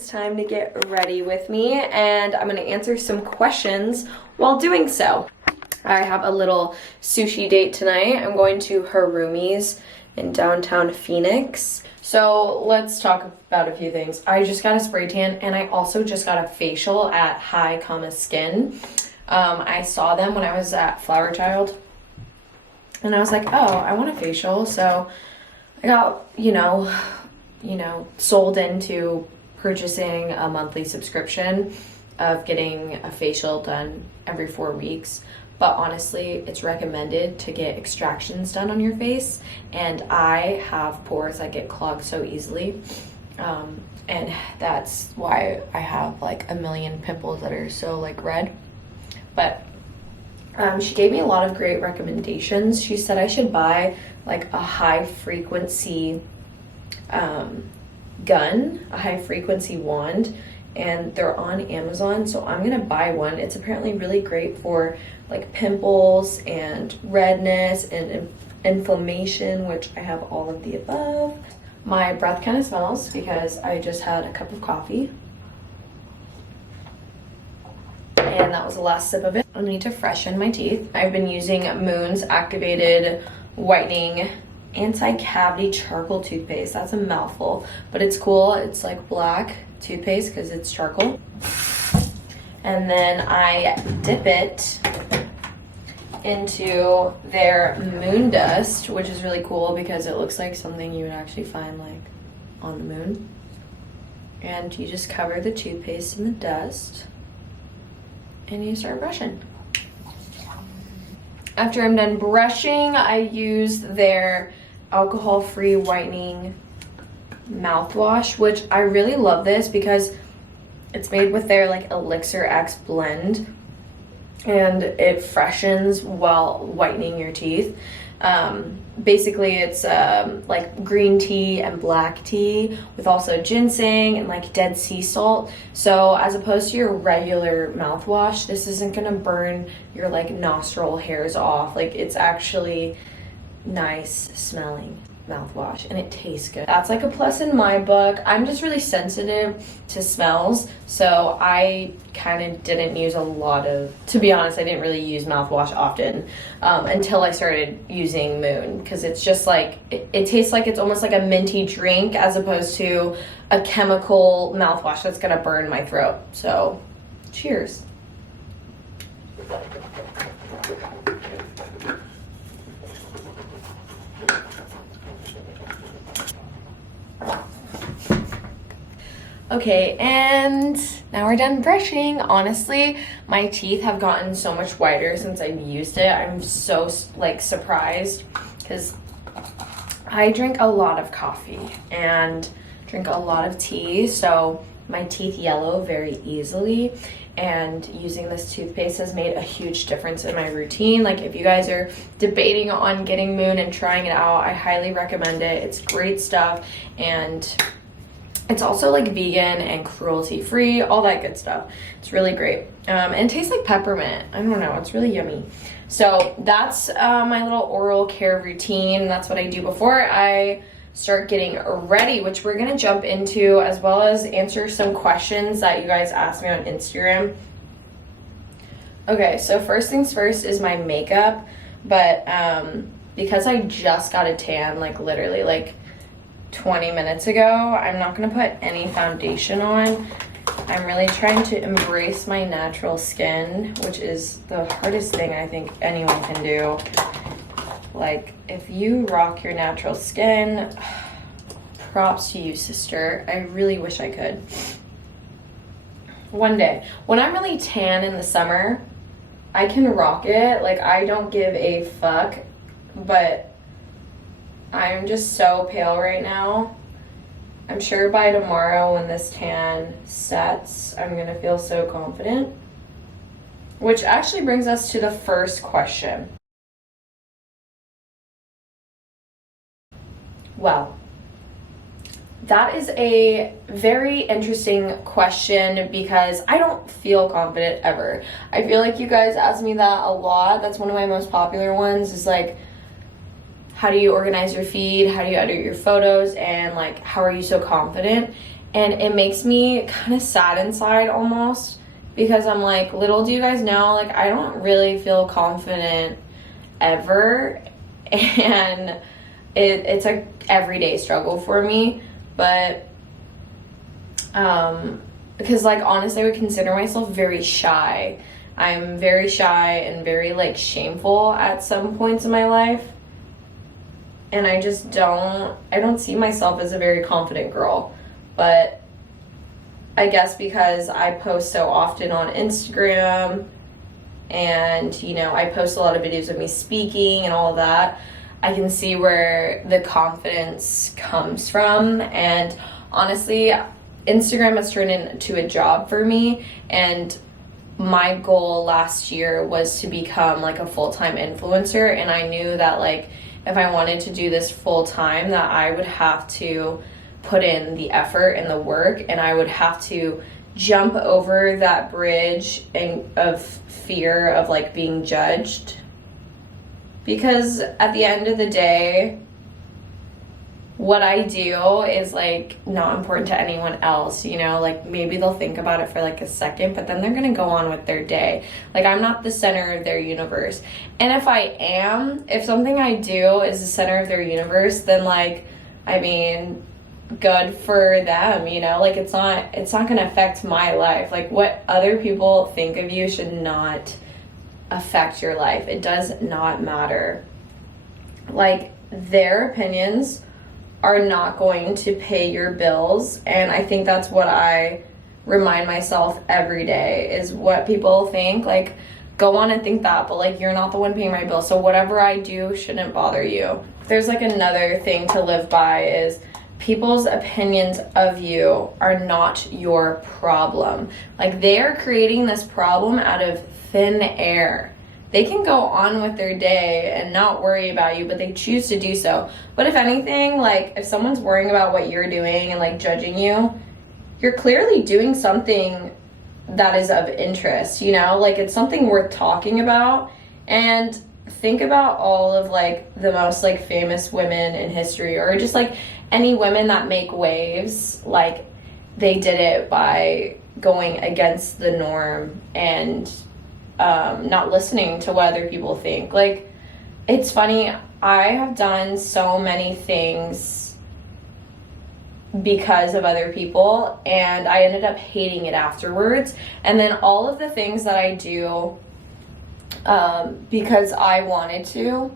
it's time to get ready with me, and I'm gonna answer some questions while doing so. I have a little sushi date tonight. I'm going to Harumi's in downtown Phoenix. So let's talk about a few things. I just got a spray tan, and I also just got a facial at High Skin. I saw them when I was at Flower Child, and I was like, oh, I want a facial. So I got, sold into purchasing a monthly subscription of getting a facial done every 4 weeks. But honestly, it's recommended to get extractions done on your face, and I have pores that get clogged so easily, and that's why I have like a million pimples that are so like red. But she gave me a lot of great recommendations. She said I should buy like a high frequency gun, a high frequency wand, and they're on Amazon, so I'm gonna buy one. It's apparently really great for like pimples and redness and inflammation, which I have all of the above. My breath kind of smells because I just had a cup of coffee, and that was the last sip of it. I need to freshen my teeth. I've been using Moon's Activated Whitening Anti-Cavity Charcoal Toothpaste. That's a mouthful, but it's cool. It's like black toothpaste because it's charcoal. And then I dip it into their Moon Dust, which is really cool because it looks like something you would actually find like on the moon. And you just cover the toothpaste in the dust and you start brushing. After I'm done brushing, I use their alcohol-free whitening mouthwash, which I really love this because it's made with their like Elixir X blend, and it freshens while whitening your teeth. Basically it's like green tea and black tea with also ginseng and like dead sea salt. So as opposed to your regular mouthwash, this isn't gonna burn your like nostril hairs off. Like, it's actually nice smelling mouthwash and it tastes good. That's like a plus in my book. I'm just really sensitive to smells, so I kind of didn't use a lot of, to be honest, I didn't really use mouthwash often until I started using Moon, because it's just like it tastes like it's almost like a minty drink as opposed to a chemical mouthwash that's gonna burn my throat. So cheers. Okay, and now we're done brushing. Honestly, my teeth have gotten so much whiter since I've used it. I'm so like surprised because I drink a lot of coffee and drink a lot of tea, so my teeth yellow very easily, and using this toothpaste has made a huge difference in my routine. Like, if you guys are debating on getting Moon and trying it out, I highly recommend it. It's great stuff, and it's also like vegan and cruelty free, all that good stuff. It's really great. And it tastes like peppermint. I don't know, it's really yummy. So that's my little oral care routine. That's what I do before I start getting ready, which we're gonna jump into, as well as answer some questions that you guys asked me on Instagram. Okay, so first things first is my makeup, but because I just got a tan, like literally like 20 minutes ago, I'm not gonna put any foundation on. I'm really trying to embrace my natural skin, which is the hardest thing I think anyone can do. Like, if you rock your natural skin, props to you, sister. I really wish I could. One day, when I'm really tan in the summer, I can rock it. Like, I don't give a fuck, but I'm just so pale right now. I'm sure by tomorrow when this tan sets, I'm gonna feel so confident. Which actually brings us to the first question. Well, that is a very interesting question because I don't feel confident ever. I feel like you guys ask me that a lot. That's one of my most popular ones, is like, how do you organize your feed? How do you edit your photos? And like, how are you so confident? And it makes me kind of sad inside almost, because I'm like, little do you guys know, like, I don't really feel confident ever. And it's a everyday struggle for me. But because, like, honestly, I would consider myself very shy. I'm very shy and very, like, shameful at some points in my life. And I just don't see myself as a very confident girl. But I guess because I post so often on Instagram, and, you know, I post a lot of videos of me speaking and all of that, I can see where the confidence comes from. And honestly, Instagram has turned into a job for me, and my goal last year was to become like a full-time influencer. And I knew that, like, if I wanted to do this full-time, that I would have to put in the effort and the work, and I would have to jump over that bridge of fear of, like, being judged. Because at the end of the day, what I do is, like, not important to anyone else, you know? Like, maybe they'll think about it for, like, a second, but then they're gonna go on with their day. Like, I'm not the center of their universe. And if something I do is the center of their universe, then, like, I mean, good for them, you know? Like, it's not gonna affect my life. Like, what other people think of you should not affect your life. It does not matter. Like, their opinions are not going to pay your bills. And I think that's what I remind myself every day, is what people think. Like, go on and think that, but, like, you're not the one paying my bill, so whatever I do shouldn't bother you. There's, like, another thing to live by, is people's opinions of you are not your problem. Like, they are creating this problem out of thin air. They can go on with their day and not worry about you, but they choose to do so. But if anything, like, if someone's worrying about what you're doing and, like, judging you, you're clearly doing something that is of interest, you know? Like, it's something worth talking about. And think about all of, like, the most, like, famous women in history, or just, like, any women that make waves. Like, they did it by going against the norm and not listening to what other people think. Like, it's funny, I have done so many things because of other people, and I ended up hating it afterwards. And then all of the things that I do because I wanted to,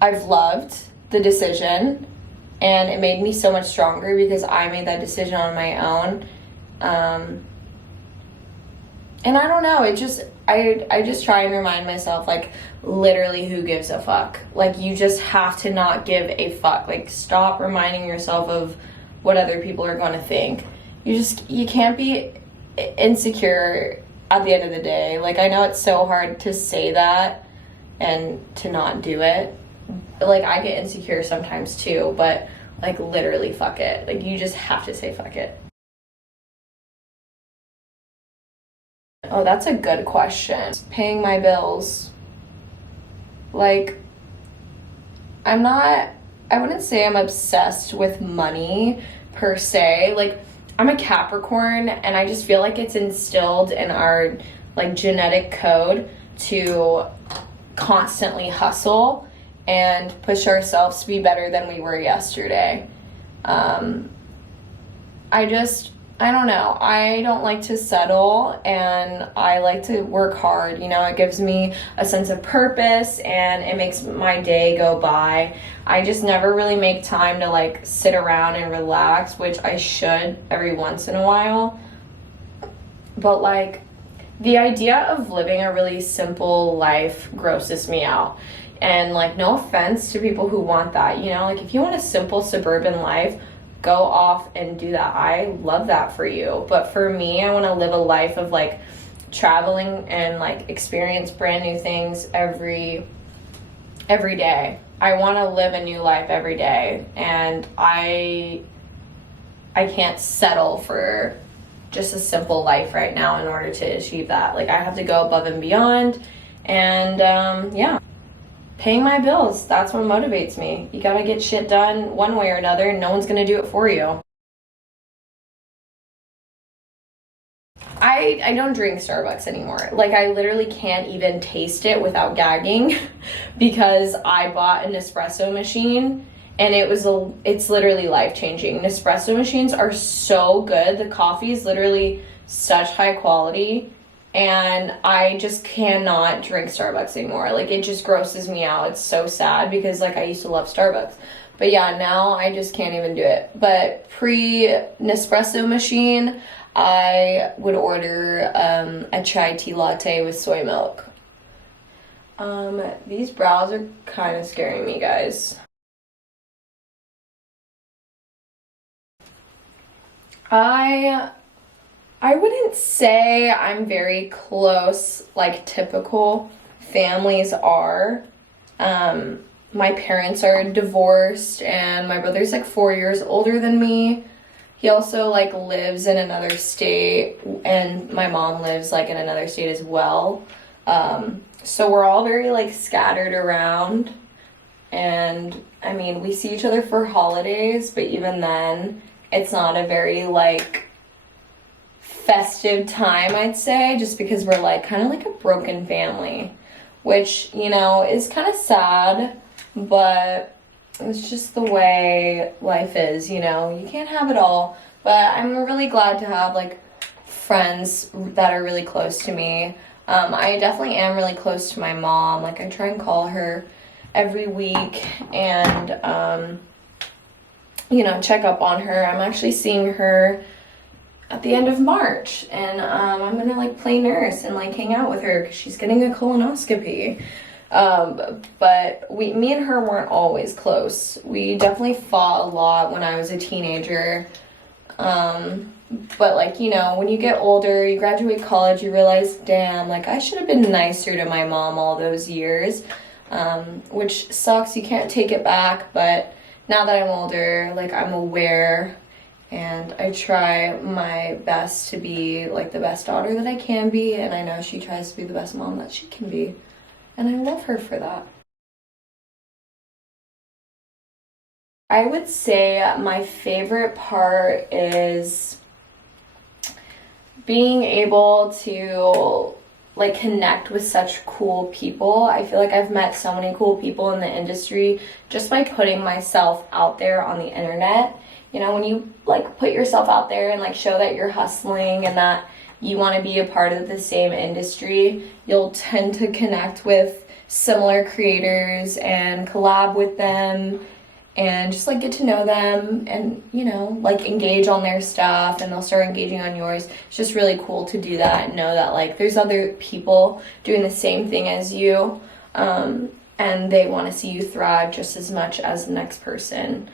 I've loved the decision, and it made me so much stronger because I made that decision on my own. And I don't know, I just try and remind myself, like, literally, who gives a fuck? Like, you just have to not give a fuck. Like, stop reminding yourself of what other people are going to think. You can't be insecure at the end of the day. Like, I know it's so hard to say that and to not do it. Like, I get insecure sometimes too, but, like, literally, fuck it. Like, you just have to say fuck it. Oh, that's a good question. Paying my bills. Like, I wouldn't say I'm obsessed with money per se. Like, I'm a Capricorn, and I just feel like it's instilled in our, like, genetic code to constantly hustle and push ourselves to be better than we were yesterday. I don't know. I don't like to settle, and I like to work hard. You know, it gives me a sense of purpose, and it makes my day go by. I just never really make time to, like, sit around and relax, which I should every once in a while. But, like, the idea of living a really simple life grosses me out. And, like, no offense to people who want that, you know? Like, if you want a simple suburban life, go off and do that. I love that for you. But for me, I want to live a life of, like, traveling and, like, experience brand new things every day. I want to live a new life every day, and I can't settle for just a simple life right now in order to achieve that. Like, I have to go above and beyond, and yeah. Paying my bills, that's what motivates me. You gotta get shit done one way or another, and no one's gonna do it for you. I don't drink Starbucks anymore. Like, I literally can't even taste it without gagging because I bought an espresso machine, and it's literally life-changing. Nespresso machines are so good. The coffee is literally such high quality, and I just cannot drink Starbucks anymore. Like, it just grosses me out. It's so sad because, like, I used to love Starbucks. But yeah, now I just can't even do it. But pre-Nespresso machine, I would order a chai tea latte with soy milk. These brows are kind of scaring me, guys. I wouldn't say I'm very close like typical families are. My parents are divorced, and my brother's like 4 years older than me. He also like lives in another state, and my mom lives like in another state as well. So we're all very like scattered around, and I mean, we see each other for holidays, but even then, it's not a very like festive time, I'd say, just because we're like kind of like a broken family, which, you know, is kind of sad, but it's just the way life is, you know. You can't have it all, but I'm really glad to have like friends that are really close to me. I definitely am really close to my mom. Like, I try and call her every week and you know, check up on her. I'm actually seeing her at the end of March, and I'm gonna like play nurse and like hang out with her because she's getting a colonoscopy. But me and her weren't always close. We definitely fought a lot when I was a teenager. But like, you know, when you get older, you graduate college, you realize, damn, like I should have been nicer to my mom all those years, which sucks. You can't take it back, but now that I'm older, like I'm aware, and I try my best to be like the best daughter that I can be, and I know she tries to be the best mom that she can be, and I love her for that. I would say my favorite part is being able to like connect with such cool people. I feel like I've met so many cool people in the industry just by putting myself out there on the internet. You know, when you like put yourself out there and like show that you're hustling and that you want to be a part of the same industry, you'll tend to connect with similar creators and collab with them and just like get to know them and, you know, like engage on their stuff, and they'll start engaging on yours. It's just really cool to do that and know that like there's other people doing the same thing as you, and they want to see you thrive just as much as the next person.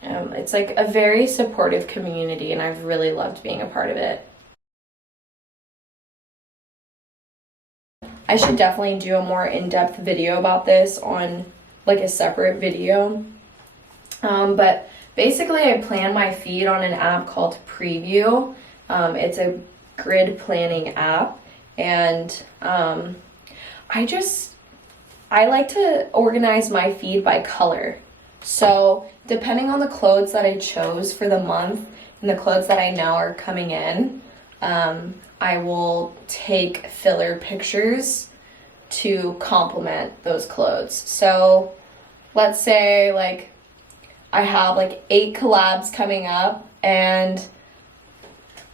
It's like a very supportive community, and I've really loved being a part of it. I should definitely do a more in-depth video about this on like a separate video. But basically I plan my feed on an app called Preview. It's a grid planning app, and I like to organize my feed by color. So depending on the clothes that I chose for the month and the clothes that I know are coming in, I will take filler pictures to complement those clothes. So let's say like I have like 8 collabs coming up, and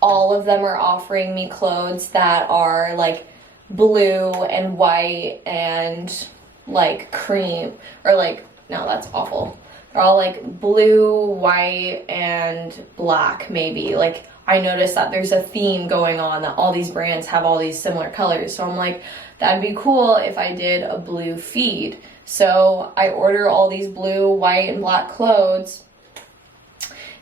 all of them are offering me clothes that are like blue and white and like cream, or like, no, that's awful. They're all like blue, white, and black maybe. Like, I noticed that there's a theme going on, that all these brands have all these similar colors. So I'm like, that'd be cool if I did a blue feed. So I order all these blue, white, and black clothes,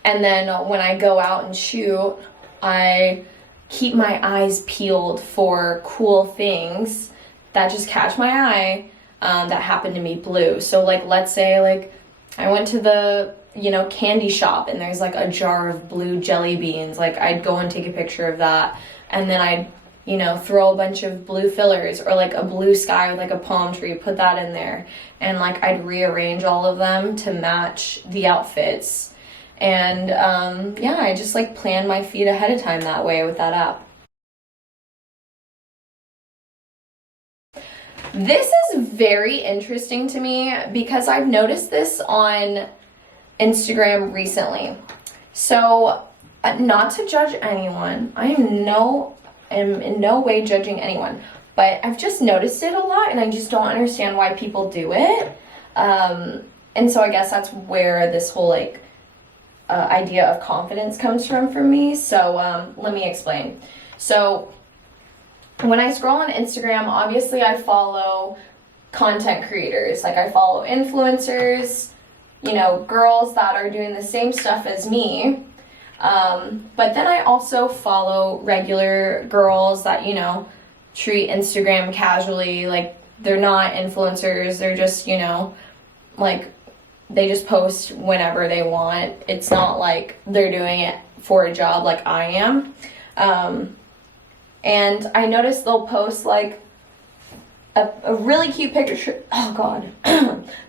and then when I go out and shoot, I keep my eyes peeled for cool things that just catch my eye, that happen to be blue. So like, let's say like I went to the, you know, candy shop, and there's like a jar of blue jelly beans. Like, I'd go and take a picture of that, and then I'd, you know, throw a bunch of blue fillers, or like a blue sky with like a palm tree, put that in there, and like I'd rearrange all of them to match the outfits. And yeah, I just like plan my feed ahead of time that way with that app. This is very interesting to me because I've noticed this on Instagram recently. So, not to judge anyone, I am in no way judging anyone, but I've just noticed it a lot and I just don't understand why people do it. And so I guess that's where this whole like idea of confidence comes from for me. So let me explain. So when I scroll on Instagram, obviously I follow content creators. Like I follow influencers, you know, girls that are doing the same stuff as me. But then I also follow regular girls that, you know, treat Instagram casually. Like they're not influencers. They're just, you know, like they just post whenever they want. It's not like they're doing it for a job like I am. And I noticed they'll post like a really cute picture. Oh God.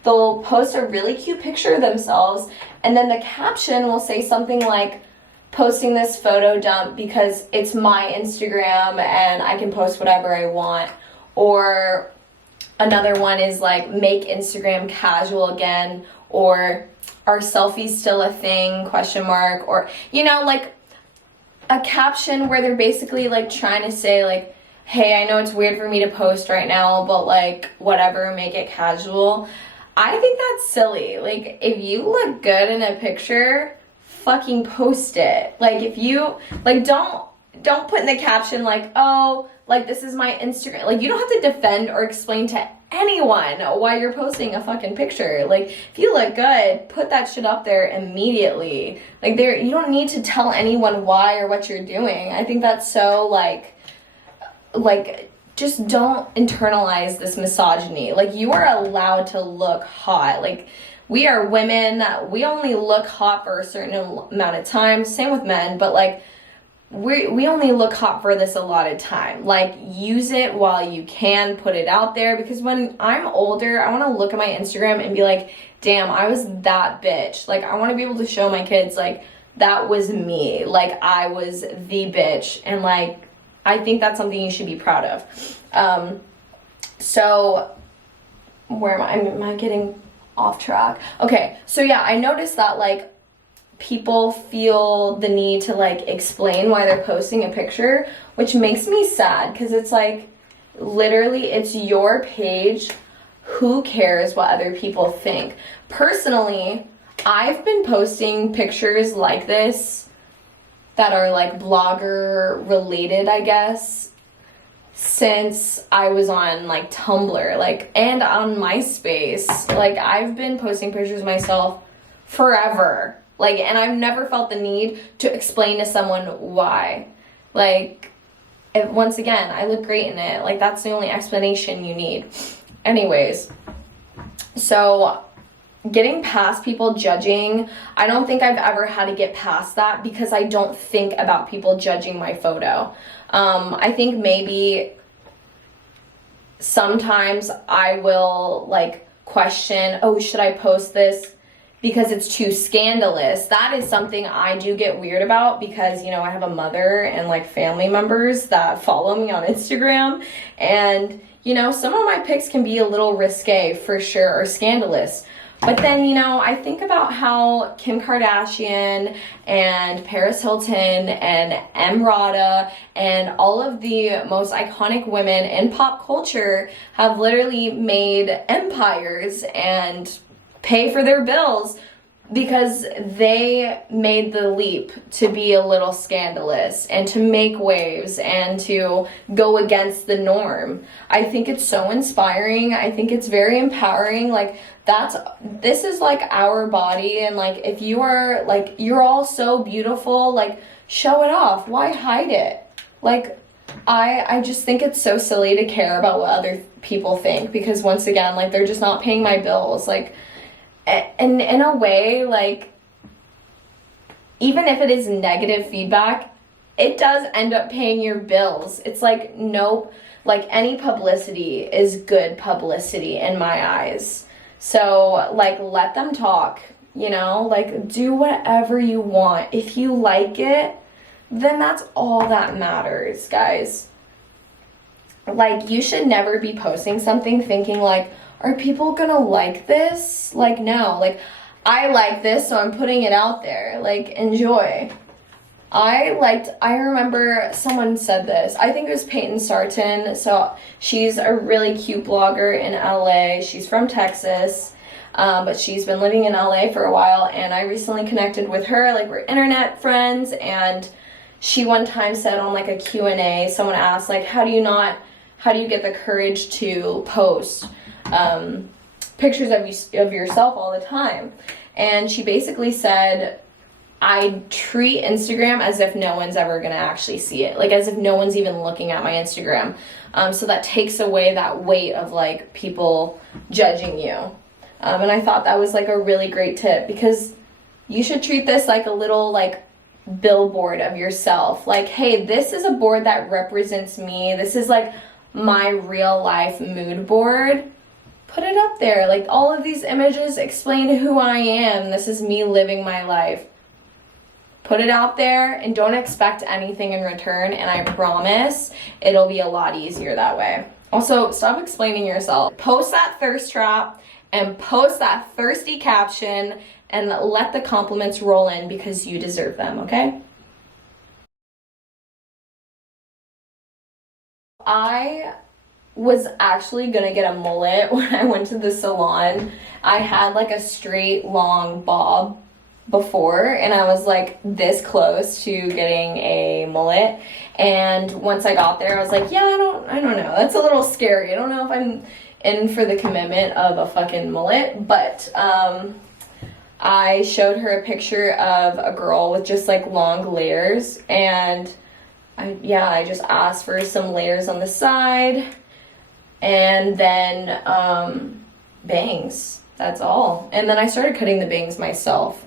They'll post a really cute picture of themselves, and then the caption will say something like, posting this photo dump because it's my Instagram and I can post whatever I want. Or another one is like, make Instagram casual again, or are selfies still a thing, question mark, or, you know, like a caption where they're basically like trying to say like, hey, I know it's weird for me to post right now, but like whatever, make it casual. I think that's silly. Like if you look good in a picture, fucking post it. Like if you like don't put in the caption like, oh, like this is my Instagram. Like you don't have to defend or explain to anyone why you're posting a fucking picture. Like if you look good, put that shit up there immediately. Like you don't need to tell anyone why or what you're doing. I think that's so like just don't internalize this misogyny. Like you are allowed to look hot. Like we are women, we only look hot for a certain amount of time. Same with men, but like we only look hot for this allotted time. Like use it while you can, put it out there, because when I'm older, I want to look at my Instagram and be like, damn, I was that bitch. Like I want to be able to show my kids like that was me. Like I was the bitch, and like I think that's something you should be proud of. So where am I getting off track? Okay, so yeah, I noticed that like people feel the need to like explain why they're posting a picture, which makes me sad because it's like literally it's your page. Who cares what other people think? Personally, I've been posting pictures like this that are like blogger related, I guess, since I was on like Tumblr, like, and on MySpace. Like I've been posting pictures of myself forever, like, and I've never felt the need to explain to someone why. Like once again, I look great in it. Like that's the only explanation you need. Anyways, so getting past people judging, I don't think I've ever had to get past that because I don't think about people judging my photo. I think maybe sometimes I will like question, oh, should I post this because it's too scandalous? That is something I do get weird about because, you know, I have a mother and like family members that follow me on Instagram, and, you know, some of my pics can be a little risque for sure, or scandalous. But then, you know, I think about how Kim Kardashian and Paris Hilton and Emrata and all of the most iconic women in pop culture have literally made empires and pay for their bills because they made the leap to be a little scandalous and to make waves and to go against the norm. I think it's so inspiring. I think it's very empowering. Like, this is like our body, and like if you are like, you're all so beautiful, like show it off. Why hide it? Like I just think it's so silly to care about what other people think, because once again, like they're just not paying my bills. Like, and in a way, like even if it is negative feedback, it does end up paying your bills. It's like, nope, like any publicity is good publicity in my eyes. So, like, let them talk, you know? Like, do whatever you want. If you like it, then that's all that matters, guys. like, you should never be posting something thinking like, are people gonna like this? Like, no, like, I like this, so I'm putting it out there. Like, enjoy. I remember someone said this. I think it was Peyton Sarton. So she's a really cute blogger in LA. She's from Texas, but she's been living in LA for a while. And I recently connected with her. Like, we're internet friends. And she one time said on like a Q&A, someone asked like, how do you get the courage to post pictures of yourself all the time? And she basically said, I treat Instagram as if no one's ever gonna actually see it, like as if no one's even looking at my Instagram. So that takes away that weight of like people judging you. And I thought that was like a really great tip, because you should treat this like a little like billboard of yourself. Like, hey, this is a board that represents me. This is like my real life mood board. Put it up there. Like, all of these images explain who I am. This is me living my life. Put it out there and don't expect anything in return, and I promise it'll be a lot easier that way. Also, stop explaining yourself. Post that thirst trap and post that thirsty caption and let the compliments roll in, because you deserve them, okay? I was actually gonna get a mullet when I went to the salon. I had like a straight long bob before, and I was like this close to getting a mullet, and once I got there I was like, yeah, I don't know, that's a little scary. I don't know if I'm in for the commitment of a fucking mullet. But I showed her a picture of a girl with just like long layers, and I just asked for some layers on the side, and then bangs, that's all. And then I started cutting the bangs myself.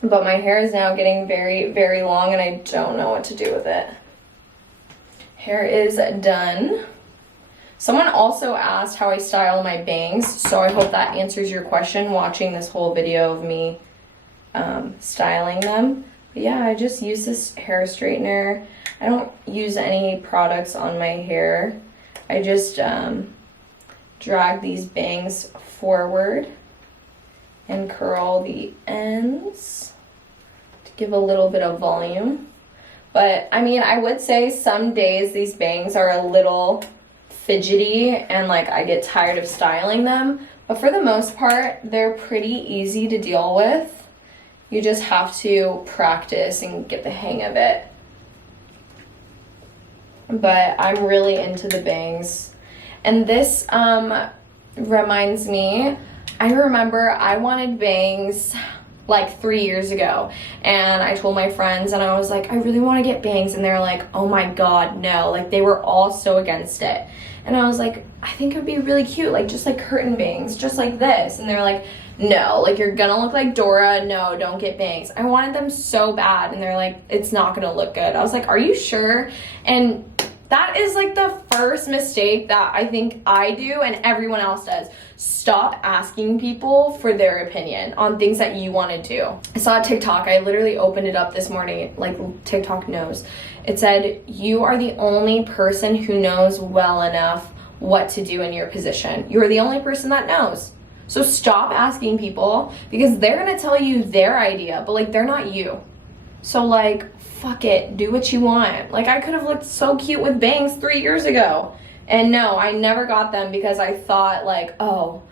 But my hair is now getting very, very long, and I don't know what to do with it. Hair is done. Someone also asked how I style my bangs, so I hope that answers your question watching this whole video of me styling them. But yeah, I just use this hair straightener. I don't use any products on my hair. I just drag these bangs forward and curl the ends to give a little bit of volume. But I mean, I would say some days these bangs are a little fidgety and like I get tired of styling them, but for the most part they're pretty easy to deal with. You just have to practice and get the hang of it. But I'm really into the bangs. And this reminds me, I remember I wanted bangs like 3 years ago, and I told my friends and I was like, I really want to get bangs, and they're like, oh my god, no. Like, they were all so against it. And I was like, I think it would be really cute, like just like curtain bangs, just like this. And they're like, no, like you're gonna look like Dora, no, don't get bangs. I wanted them so bad, and they're like, it's not gonna look good. I was like, are you sure? And that is like the first mistake that I think I do and everyone else does. Stop asking people for their opinion on things that you want to do. I saw a TikTok. I literally opened it up this morning, like TikTok knows. It said, you are the only person who knows well enough what to do in your position. You're the only person that knows. So stop asking people, because they're going to tell you their idea, but like they're not you. So like, fuck it, do what you want. Like, I could have looked so cute with bangs 3 years ago. And no, I never got them because I thought like, oh,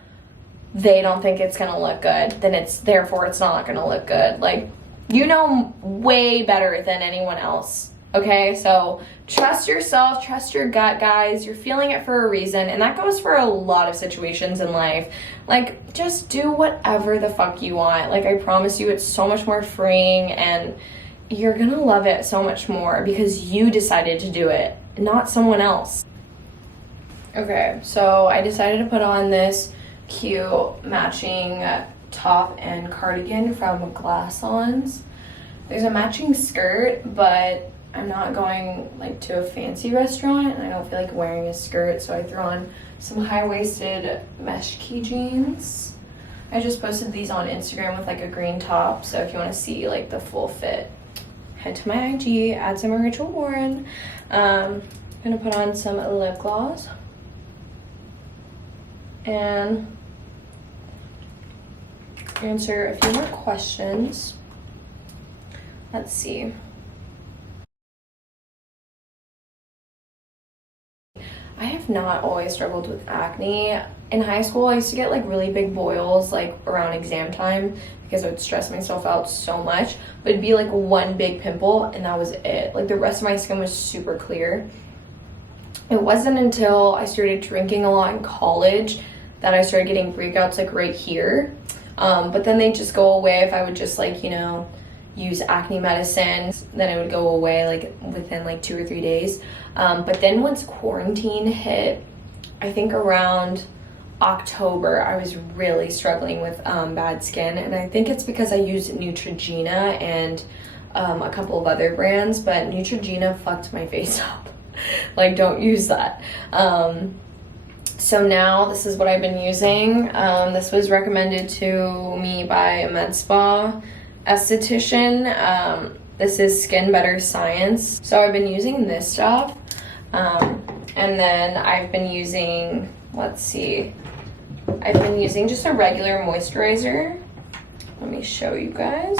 they don't think it's gonna look good, then therefore it's not gonna look good. Like, you know way better than anyone else, okay? So trust yourself, trust your gut, guys. You're feeling it for a reason, and that goes for a lot of situations in life. Like, just do whatever the fuck you want. Like, I promise you, it's so much more freeing, and you're gonna love it so much more because you decided to do it, not someone else. Okay, so I decided to put on this cute matching top and cardigan from Glass-Ons. There's a matching skirt, but I'm not going like to a fancy restaurant, and I don't feel like wearing a skirt, so I threw on some high-waisted mesh key jeans. I just posted these on Instagram with like a green top, so if you want to see like the full fit, head to my IG, @SummerRachelWarren. I'm gonna put on some lip gloss and answer a few more questions. Let's see. I have not always struggled with acne. In high school, I used to get like really big boils like around exam time because I would stress myself out so much. But it'd be like one big pimple and that was it. Like the rest of my skin was super clear. It wasn't until I started drinking a lot in college that I started getting breakouts like right here. But then they just go away if I would just like, you know, use acne medicine. Then it would go away like within like 2 or 3 days. But then once quarantine hit, I think around October, I was really struggling with bad skin. And I think it's because I used Neutrogena and a couple of other brands, but Neutrogena fucked my face up. Like, don't use that. So now this is what I've been using. This was recommended to me by a med spa esthetician. This is Skin Better Science. So I've been using this stuff. And then I've been using, let's see, I've been using just a regular moisturizer. Let me show you guys.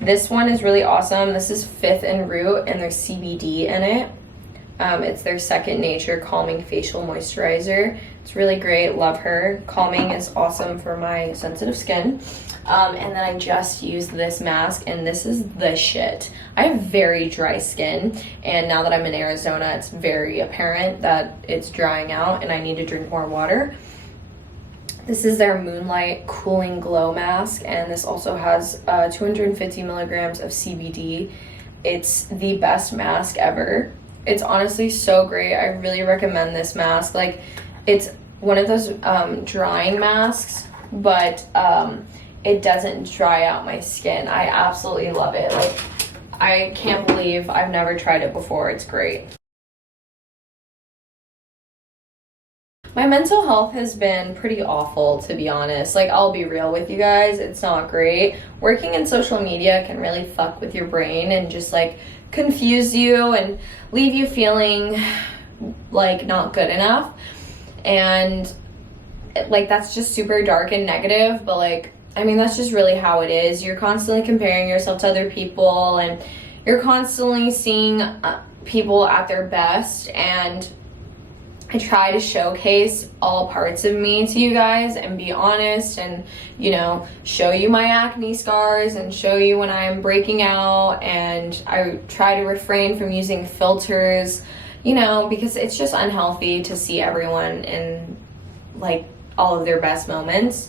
This one is really awesome. This is Fifth and Root and there's CBD in it. It's their Second Nature Calming Facial Moisturizer. It's really great, love her. Calming is awesome for my sensitive skin. And then I just used this mask and this is the shit. I have very dry skin and now that I'm in Arizona, it's very apparent that it's drying out and I need to drink more water. This is their Moonlight Cooling Glow Mask and this also has 250 milligrams of CBD. It's the best mask ever. It's honestly so great. I really recommend this mask. Like, it's one of those drying masks, but it doesn't dry out my skin. I absolutely love it. Like, I can't believe I've never tried it before. It's great. My mental health has been pretty awful, to be honest. Like, I'll be real with you guys. It's not great. Working in social media can really fuck with your brain and just like confuse you and leave you feeling like not good enough. And like, that's just super dark and negative, but like, I mean, that's just really how it is. You're constantly comparing yourself to other people and you're constantly seeing people at their best, and I try to showcase all parts of me to you guys and be honest and, you know, show you my acne scars and show you when I'm breaking out, and I try to refrain from using filters, you know, because it's just unhealthy to see everyone in like all of their best moments.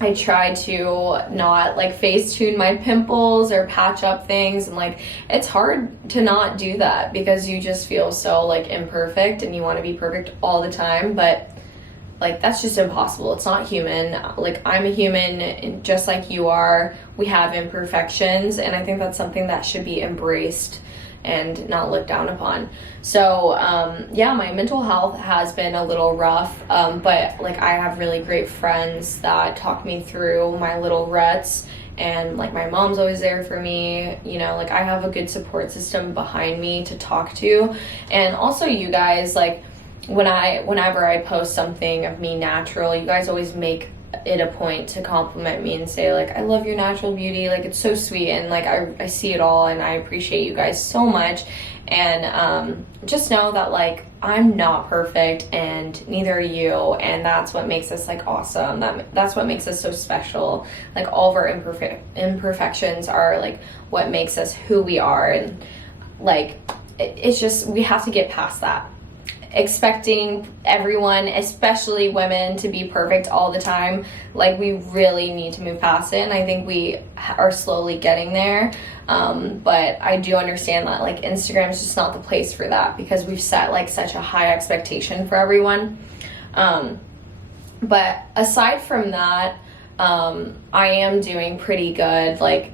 I try to not like face tune my pimples or patch up things, and like it's hard to not do that because you just feel so like imperfect and you want to be perfect all the time, but like that's just impossible. It's not human. Like, I'm a human just like you are. We have imperfections, and I think that's something that should be embraced and not looked down upon. So yeah, my mental health has been a little rough, but like I have really great friends that talk me through my little ruts, and like my mom's always there for me, you know, like I have a good support system behind me to talk to. And also you guys, like whenever I post something of me natural, you guys always make it a point to compliment me and say like, I love your natural beauty, like it's so sweet, and like I see it all and I appreciate you guys so much. And just know that like I'm not perfect and neither are you, and that's what makes us like awesome. That's what makes us so special. Like all of our imperfections are like what makes us who we are, and like it's just, we have to get past that. Expecting everyone, especially women, to be perfect all the time, like we really need to move past it, and I think we are slowly getting there. But I do understand that like Instagram is just not the place for that because we've set like such a high expectation for everyone. But aside from that, I am doing pretty good. Like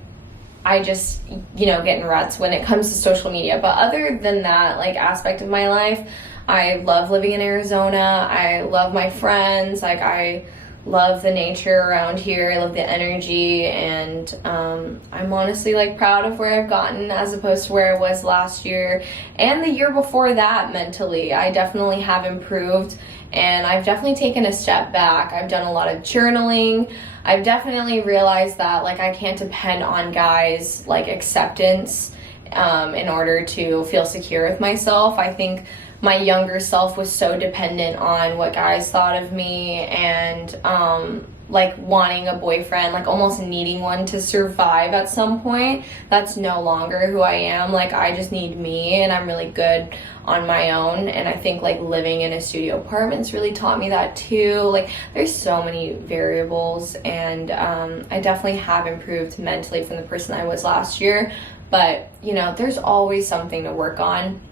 I just, you know, get in ruts when it comes to social media, but other than that like aspect of my life, I love living in Arizona. I love my friends. Like I love the nature around here. I love the energy, and I'm honestly like proud of where I've gotten as opposed to where I was last year and the year before that. Mentally, I definitely have improved, and I've definitely taken a step back. I've done a lot of journaling. I've definitely realized that like I can't depend on guys' like acceptance in order to feel secure with myself. I think my younger self was so dependent on what guys thought of me, and like wanting a boyfriend, like almost needing one to survive at some point. That's no longer who I am. Like I just need me, and I'm really good on my own. And I think like living in a studio apartment's really taught me that too. Like there's so many variables, and I definitely have improved mentally from the person I was last year. But you know, there's always something to work on.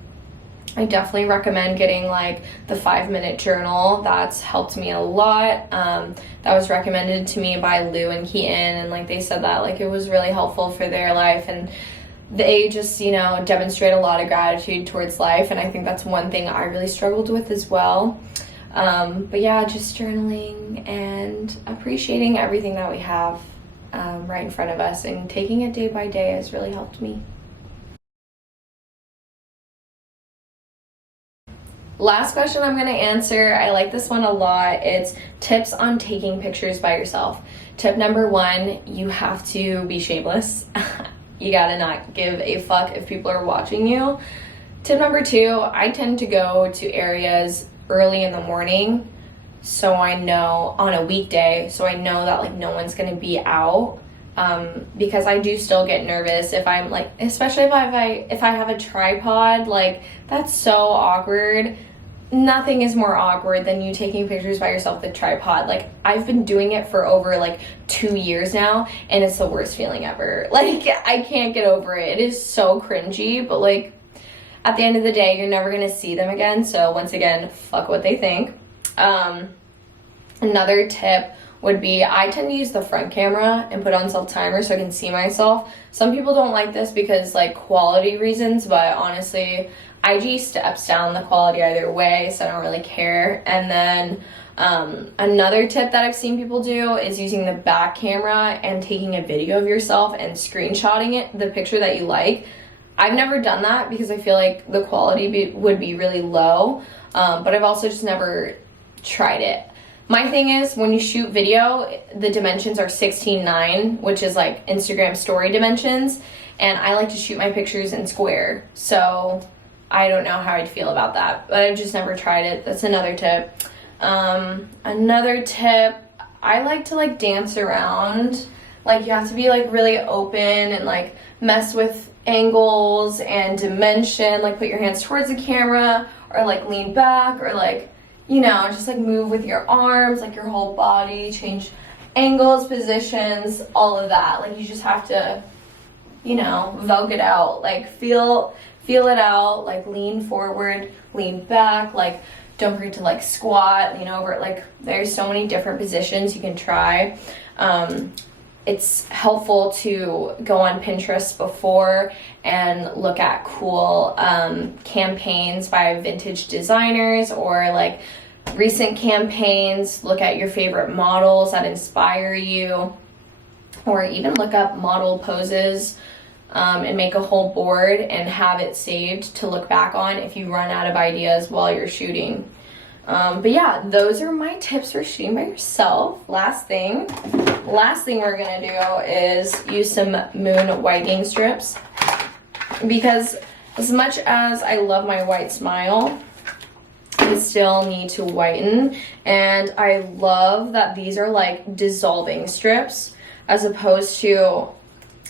I definitely recommend getting like the 5-minute journal. That's helped me a lot. That was recommended to me by Lou and Keaton, and like they said that like it was really helpful for their life, and they just, you know, demonstrate a lot of gratitude towards life, and I think that's one thing I really struggled with as well. But yeah, just journaling and appreciating everything that we have right in front of us, and taking it day by day has really helped me. Last question I'm going to answer. I like this one a lot. It's tips on taking pictures by yourself. Tip number 1, you have to be shameless. You gotta not give a fuck if people are watching you. Tip number 2, I tend to go to areas early in the morning, so I know on a weekday, so I know that like no one's going to be out. Because I do still get nervous if I'm like, especially if I have a tripod, like that's so awkward. Nothing is more awkward than you taking pictures by yourself with a tripod. Like I've been doing it for over like 2 years now, and it's the worst feeling ever. Like I can't get over it. It is so cringy, but like at the end of the day, you're never gonna see them again. So once again, fuck what they think. Another tip would be, I tend to use the front camera and put on self-timer so I can see myself. Some people don't like this because like quality reasons, but honestly, IG steps down the quality either way, so I don't really care. And then another tip that I've seen people do is using the back camera and taking a video of yourself and screenshotting it, the picture that you like. I've never done that because I feel like the quality would be really low, but I've also just never tried it. My thing is, when you shoot video, the dimensions are 16:9, which is like Instagram story dimensions, and I like to shoot my pictures in square, so I don't know how I'd feel about that, but I've just never tried it. That's another tip. Another tip, I like to like dance around. Like you have to be like really open and like mess with angles and dimension, like put your hands towards the camera or like lean back, or like, you know, just like move with your arms, like your whole body, change angles, positions, all of that. Like you just have to, you know, vogue it out, like feel it out, like lean forward, lean back, like don't forget to like squat, lean over. Like there's so many different positions you can try. It's helpful to go on Pinterest before and look at cool campaigns by vintage designers, or like recent campaigns. Look at your favorite models that inspire you, or even look up model poses and make a whole board and have it saved to look back on if you run out of ideas while you're shooting. But yeah, those are my tips for shooting by yourself. Last thing we're gonna do is use some moon whitening strips, because as much as I love my white smile, I still need to whiten, and I love that these are like dissolving strips as opposed to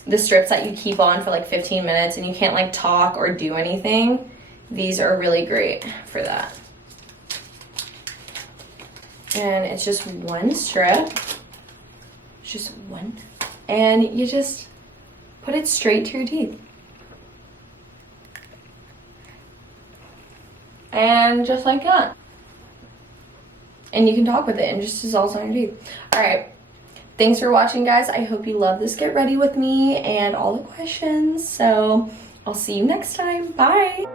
the strips that you keep on for like 15 minutes and you can't like talk or do anything. These are really great for that. And it's just one strip, just one, and you just put it straight to your teeth. And just like that. And you can talk with it and just dissolves on your teeth. All right. Thanks for watching, guys. I hope you love this Get Ready With Me and all the questions. So I'll see you next time. Bye.